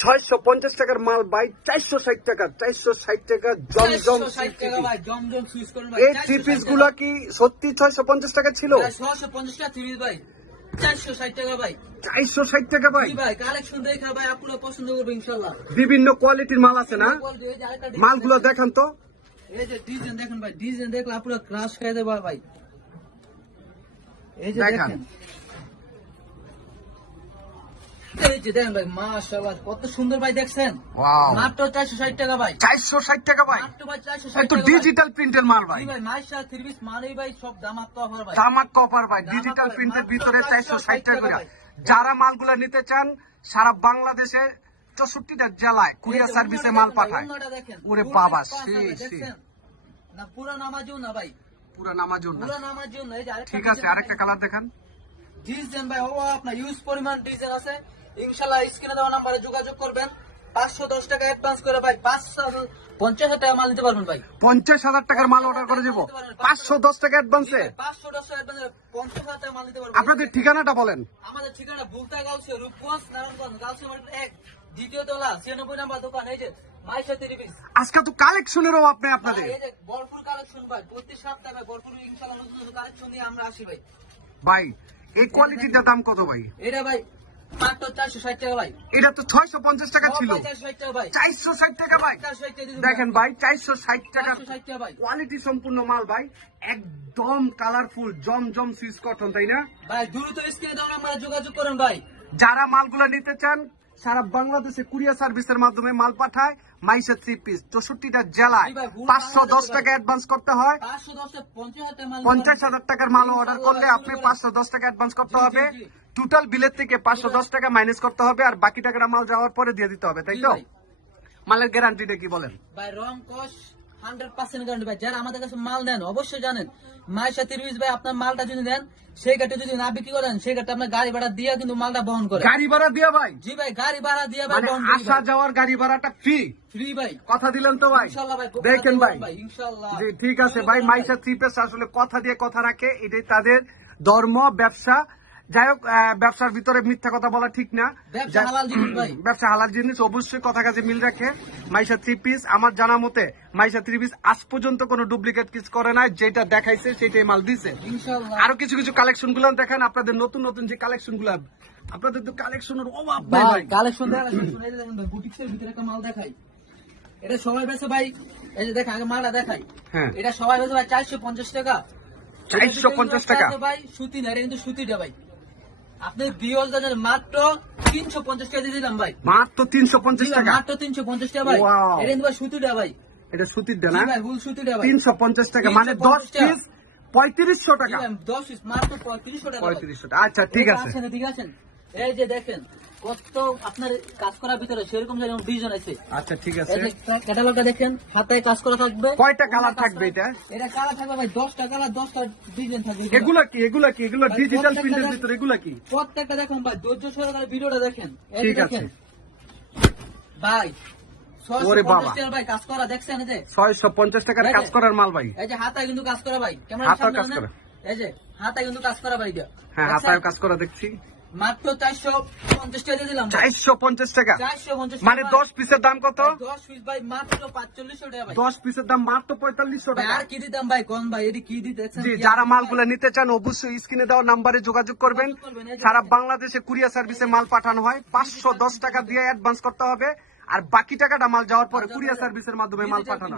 ছয়শো পঞ্চাশ টাকার মাল বাই চারশো ষাট টাকা চারশো ষাট টাকা জমজম এই থ্রি পিসগুলা কি সত্যি ছয়শো পঞ্চাশ টাকা ছিল? ছশো পঞ্চাশ টাকা তিরিশ ভাই চারশো ষাট টাকা ভাই। চারশো ষাট টাকা ভাই। ভাই কালেকশন দেখা ভাই আপনারা পছন্দ করবে ইনশাল্লাহ বিভিন্ন কোয়ালিটির মাল আছে না? মালগুলো দেখান তো। এই যে ডিজাইন দেখেন ভাই ডিজাইন দেখলে আপনারা ক্রাশ খাই দেবে ভাই। এই যে দেখান। দেখেন এই যে দেখেন ভাই মাশাআল্লাহ কত সুন্দর ভাই দেখছেন? মাত্র চারশো ষাট টাকা ভাই। চারশো ষাট টাকা ভাই? মাত্র ভাই চারশো ষাট একটু ডিজিটাল প্রিন্টের মাল ভাই। ভাই মাইশা থ্রি পিস ভাই সব দামাক তো ভাই। জামা কভার ভাই ডিজিটাল প্রিন্টের ভিতরে 460 টাকা যারা মালগুলা নিতে চান সারা বাংলাদেশে চৌষট্টিটা জেলায় কুরিয়ার সার্ভিসে মাল পাঠায়। ওরে বাবা। দেখছেন? না পুরো নামাজও না ভাই। পুরো নামাজুর না। পুরো নামাজও না। এই যে আরেকটা ঠিক আছে আরেকটা কালার দেখান। ডিজাইন ভাই ও আপনার ইউজ পরিমাণ ডিজাইন আছে। ইনশাল্লাহ স্ক্রিনে দেওয়া নাম্বারে যোগাযোগ করবেন। পাঁচশো দশ টাকা অ্যাডভান্স করে ভাই পাঁচশো পঞ্চাশ হাজার টাকা মাল নিতে পারবেন ভাই। পঞ্চাশ হাজার টাকার মাল অর্ডার করে দেবো। পাঁচশো দশ টাকা অ্যাডভান্সে পাঁচশো দশ টাকা অ্যাডভান্স পঞ্চাশ হাজার টাকা মাল নিতে পারবেন। আপনাদের ঠিকানাটা বলেন। আমাদের ঠিকানা ভুলতা রূপগঞ্জ নারায়ণগঞ্জ এক দ্বিতীয় তলা ছিয়ানব্বই নাম্বার দোকান এই যে আজকে তো কালেকশনের অভাব নেই আপনাদের। ভরপুর কালেকশন ভাই প্রতি সপ্তাহে ভরপুর ইনশাল্লাহ কালেকশন নিয়ে আমরা আসি ভাই। ভাই এই কোয়ালিটিটার দাম কত ভাই? এটা ভাই এটা তো ছয়শো পঞ্চাশ টাকা ছিল। চারশো ষাট টাকা ভাই। দেখেন ভাই চারশো ষাট টাকা কোয়ালিটি সম্পূর্ণ মাল ভাই। একদম কালারফুল জম জম সুইচ কটন তাই না? ভাই দ্রুত স্ক্রিনে দেওয়া নাম্বারে যোগাযোগ করেন ভাই। যারা মালগুলো নিতে চান সারা বাংলাদেশে কুরিয়ার সার্ভিসের মাধ্যমে মাল পাঠায় মাইসে থ্রি পিস চৌষট্টিটা জেলায় পাঁচশো দশ টাকা অ্যাডভান্স করতে হয়। পঞ্চাশ হাজার টাকার মাল অর্ডার করলে আপনি পাঁচশো দশ টাকা অ্যাডভান্স করতে হবে। টোটাল বিলের থেকে পাঁচশো দশ টাকা মাইনাস করতে হবে আর বাকি টাকাটা মাল যাওয়ার পরে দিয়ে দিতে হবে তাই তো? মালের গ্যারান্টিটা কি বলেন? ভাই রং কস হান্ড্রেড পার্সেন্ট গ্যারান্টি ভাই যারা আমাদের কাছে মাল নেন অবশ্যই জানেন মায়ের সাথে রিভিউজ ভাই আপনার মালটা যদি নেন সেই গাড়ি যদি না বিক্রি করেন সেই গাড়িটা আপনার গাড়ি ভাড়া দিয়ে কিন্তু মালটা বহন করে। গাড়ি ভাড়া দিয়ে ভাই? জি ভাই গাড়ি ভাড়া দিয়ে ভাই মানে বহন করি আসা যাওয়ার গাড়ি ভাড়াটা ফ্রি ফ্রি ভাই। কথা দিলেন তো ভাই? ইনশাল্লাহ ভাই দেখেন ভাই। ইনশাল্লাহ। জি ঠিক আছে ভাই মাইশা থ্রি পিস আসলে কথা দিয়ে কথা রাখে এটাই তাদের ধর্ম ব্যবসা। যাই হোক ব্যবসার ভিতরে মিথ্যা কথা বলা ঠিক না। ব্যবসা হালাল জিনিস ভাই। ব্যবসা হালাল জিনিস অবশ্যই কথা কাজে মিল রাখে। মাইশা থ্রি পিস আমার জানা মতে মাইশা থ্রি পিস আজ পর্যন্ত কোনো ডুপ্লিকেট কিছু করে নাই যেটা দেখাইছে সেটাই মাল দিছে। আরও কিছু কিছু কালেকশনগুলো দেখেন আপনাদের নতুন নতুন যে কালেকশনগুলো। আপনাদের তো কালেকশনের অভাব নাই ভাই ভাই। কালেকশন দেখেন বুটিক্সের ভিতরে একটা মাল দেখাই। এটা সবাই বেছে ভাই এই যে দেখা আগে মালটা দেখাই। হ্যাঁ। এটা সবাই বেছে ভাই চারশো পঞ্চাশ টাকা। 450 টাকা। ভাই সুতি না এটা কিন্তু সুতিটা ভাই। আপনি বিয়ল দানের মাত্র তিনশো পঞ্চাশ টাকা দিয়ে দিলাম ভাই। মাত্র তিনশো পঞ্চাশ টাকা? মাত্র তিনশো পঞ্চাশ টাকা ভাই. এটা কিন্তু ভাই সুতিটা ভাই। এটা সুতির ভাই হুল সুতিটা ভাই। তিনশো পঞ্চাশ টাকা মানে 350 দশ পিস পঁয়ত্রিশশো টাকা। দশ পিস মাত্র পঁয়ত্রিশশো টাকা। পঁয়ত্রিশশো টাকা। আচ্ছা ঠিক আছে। ঠিক আছে এই যে দেখেন কত আপনার কাজ করার ভিতরে সেরকম যেরকম ডিজাইন আছে। আচ্ছা ঠিক আছে। ক্যাটালগটা দেখেন হাতায় কাজ করা থাকবে কয়টা কালার থাকবে এটা? এটা কালার থাকবে ভাই দশটা কালার দশটা ডিজাইন থাকবে এগুলা। কি এগুলা কি? এগুলো ডিজিটাল প্রিন্টের ভিতরে এগুলা কি? প্রত্যেকটা দেখুন ভাই ধৈর্য সহকারে ভিডিওটা দেখেন। ঠিক আছে। ভাই ওরে বাবা। পঞ্চাশ টাকার ভাই কাজ করা দেখছেন যে? ছয়শো পঞ্চাশ টাকার কাজ করার মাল ভাই। এই যে হাতায় কিন্তু কাজ করা ভাই ক্যামেরা হাতায় সামনে কাজ করা। এই যে হাতায় কিন্তু কাজ করা ভাই হ্যাঁ হাতায় কাজ করা দেখছি। মাত্র চারশো পঞ্চাশ টাকা দিলাম। চারশো পঞ্চাশ টাকা? চারশো পঞ্চাশ মানে দশ পিসের দাম কত? দশ পিস ভাই মাত্র পাঁচচল্লিশশো টাকা দশ পিসের দাম মাত্র পঁয়তাল্লিশশো টাকা। আর কি দিতাম ভাই? ভাই এটি কি যারা মালগুলো নিতে চান অবশ্যই স্ক্রিনে দেওয়া নাম্বারে যোগাযোগ করবেন। সারা বাংলাদেশে কুরিয়ার সার্ভিসে মাল পাঠানো হয়। পাঁচশো দশ টাকা দিয়ে অ্যাডভান্স করতে হবে। আর বাকি টাকাটা মাল যাওয়ার পরে কুরিয়ার সার্ভিসের মাধ্যমে মাল পাঠানো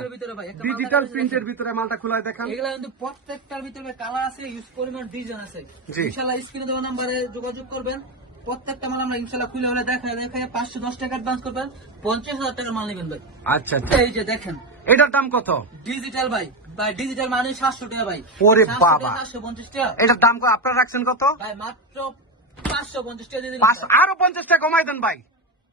ডিজিটাল প্রিন্টের ভিতরে মালটা খোলায় দেখান। এগুলা কিন্তু প্রত্যেকটার ভিতরে কালার আছে ইউজ পরিমাণ ডিজাইন আছে। জি। ইনশাল্লাহ স্ক্রিনে দেওয়া নাম্বারে যোগাযোগ করবেন। প্রত্যেকটা মাল আমরা ইনশাল্লাহ খুলে হলে দেখায় দেখায় পাঁচশো দশ টাকা অ্যাডভান্স করবেন। পঞ্চাশ হাজার টাকার মাল নেবেন ভাই। আচ্ছা আচ্ছা। এই যে দেখেন। এটার দাম কত? ডিজিটাল ভাই ভাই ডিজিটাল মানে সাতশো টাকা ভাই। ওরে বাবা। সাতশো পঞ্চাশ টাকা। এটার দাম কত? আপনারা রাখছেন কত? ভাই মাত্র পাঁচশো পঞ্চাশ টাকা দিয়ে ভাই। আরও পঞ্চাশ টাকা কমাই দেন ভাই।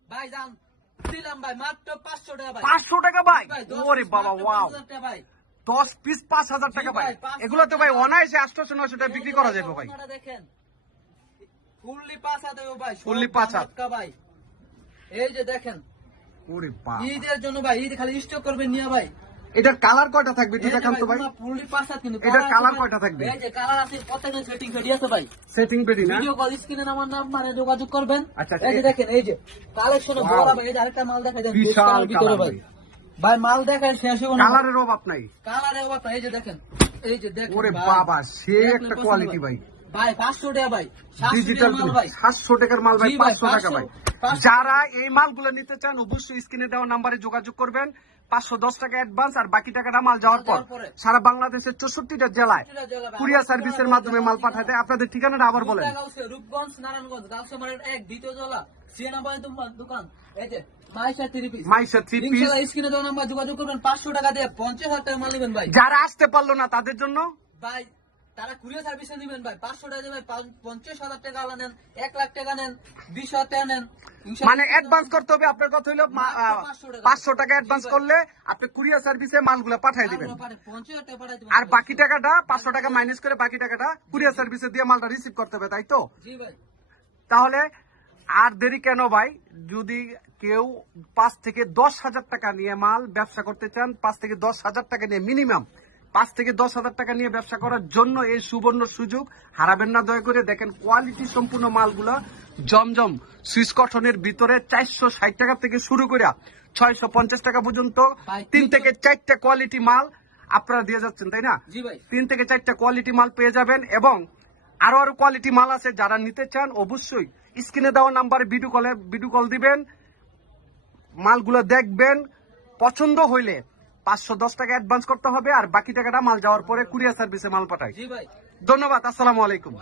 ভাই যান। দিলাম ভাই মাত্র পাঁচশো টাকা ভাই। পাঁচশো টাকা ভাই? ভাই, ওরে বাবা ওয়াও। 5,000 টাকা ভাই। দশ পিস পাঁচ হাজার টাকা ভাই। এগুলো তো ভাই। অনায়াসে আটশোশো নয়শো টাকা বিক্রি করা যাবে ভাই। দেখেন ফুললি পাঁচ হাত ভাই সব পাঁচ হাত। জামাতকা ভাই। এই যে দেখেন ওরে যে ঈদের জন্য ভাই ঈদ খালি স্টক করবেন নিয়ে ভাই। এটার কালার কয়টা থাকবে? একটু দেখান তো ভাই এটার আছে কয়টা থাকবে? এই যে কালার আছে প্রত্যেকটা সেটিং সেটি আছে ভাই। সেটিং পেটি না? ভিডিও কল স্ক্রিনে আমার নাম্বারে যোগাযোগ করবেন। আচ্ছা, এই যে দেখেন এই যে কালেকশনে. বড় ভাই এই যে আরেকটা মাল দেখাই দেন বিশাল ভিতরে ভাই। ভাই। মাল দেখেন শেষ হবে কালারের অভাব নাই। কালারে অবাক না, এই যে দেখেন এই যে দেখেন ওরে বাবা সে একটা কোয়ালিটি ভাই। ভাই পাঁচশো টাকা ভাই ডিজিটাল ভাই। সাতশো টাকার মাল ভাই জি ভাই, পাঁচশো টাকা ভাই। যারা এই মালগুলো নিতে চান অবশ্যই স্ক্রিনে দেওয়া নাম্বারে যোগাযোগ করবেন। পাঁচশো দশ টাকা অ্যাডভান্স আর বাকি টাকাটা মাল যাওয়ার পর। সারা বাংলাদেশের চৌষট্টিটা জেলায় কুরিয়ার সার্ভিসের মাধ্যমে মাল পাঠাতে আপনাদের ঠিকানাটা আবার বলেন। রূপগঞ্জ নারায়ণগঞ্জ এক দ্বিতীয় জলা দোকান। এই যে যোগাযোগ করবেন পাঁচশো টাকা দিয়ে পঞ্চাশ হাজার টাকা মাল নেবেন ভাই। যারা আসতে পারল না তাদের জন্য ভাই তারা কুরিয়ার সার্ভিসে নেবেন ভাই। পাঁচশো টাকা ভাই পঞ্চাশ হাজার টাকা নেন এক লাখ টাকা নেন বিশ হাজার টাকা নেন। মানে অ্যাডভান্স করতে হবে। আপনার কথা হলো মা- আহ, মাত্র 500 টাকা। পাঁচশো টাকা অ্যাডভান্স করলে আপনি কুরিয়ার সার্ভিসে মালগুলো পাঠিয়ে দিবেন। আর বাকি টাকাটা পাঁচশো টাকা মাইনাস করে বাকি টাকাটা কুরিয়ার সার্ভিসে দিয়ে মালটা রিসিভ করতে হবে তাই তো? তাহলে আর দেরি কেন ভাই? যদি কেউ পাঁচ থেকে দশ হাজার টাকা নিয়ে মাল ব্যবসা করতে চান পাঁচ থেকে দশ হাজার টাকা নিয়ে মিনিমাম পাঁচ থেকে দশ হাজার টাকা নিয়ে ব্যবসা করার জন্য এই সুবর্ণ সুযোগ। হারাবেন না দয়া করে দেখেন কোয়ালিটি সম্পূর্ণ মালগুলো জমজম সুইস কটনের ভিতরে চারশো ষাট টাকা থেকে শুরু করে ছয়শো পঞ্চাশ টাকা পর্যন্ত। তিন থেকে চারটা কোয়ালিটি মাল আপনারা দিয়ে যাচ্ছেন তাই না? তিন থেকে চারটা কোয়ালিটি মাল পেয়ে যাবেন এবং আরও আরও কোয়ালিটি মাল আছে যারা নিতে চান অবশ্যই স্ক্রিনে দেওয়া নাম্বারে ভিডিও কলে ভিডিও কল দিবেন। মালগুলো দেখবেন। পছন্দ হইলে পাঁচশো দশ টাকা অ্যাডভান্স করতে হবে আর বাকি টাকাটা মাল যাওয়ার পরে কুরিয়ার সার্ভিসে মাল পাঠায়। ধন্যবাদ আসসালামু আলাইকুম।